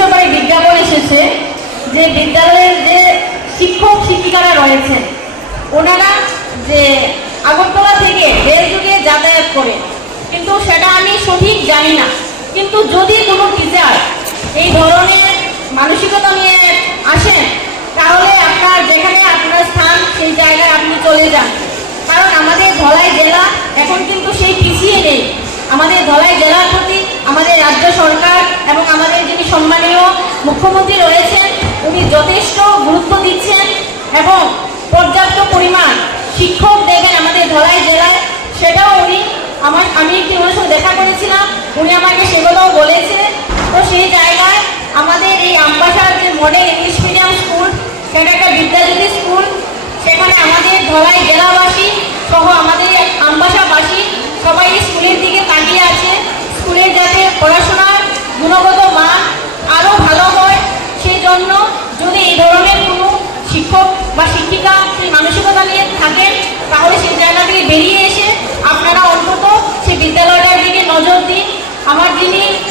ব্যাপারে বিজ্ঞাপন এসেছে যে বিদ্যালয়ের যে শিক্ষক শিক্ষিকারা রয়েছেন, ওনারা যে আগরতলা থেকে রেল যুগে যাতায়াত করে, কিন্তু সেটা আমি সঠিক জানি না। কিন্তু যদি কোনো টিচার এই ধরনের মানসিকতা নিয়ে আসেন, তাহলে আপনার যেখানে আপনার স্থান, সেই জায়গায় আপনি চলে যান। কারণ আমাদের ধলাই জেলা এখন কিন্তু সেই পিছিয়ে নেই আমাদের ধলাই জেলার প্রতি আমাদের রাজ্য সরকার এবং আমাদের যিনি সম্মানীয় মুখ্যমন্ত্রী রয়েছেন উনি যথেষ্ট গুরুত্ব দিচ্ছেন এবং পর্যাপ্ত পরিমাণ শিক্ষক দেবেন আমাদের ধলাই জেলায়। সেটাও উনি আমার, আমি একটি ওনার দেখা করেছিলাম, উনি আমাকে সেগুলোও বলেছে। তো সেই জায়গায় আমাদের এই আমবাসার যে মডেল শিক্ষিকা সেই মানসিকতা নিয়ে থাকেন তাহলে সেই জায়গা থেকে বেরিয়ে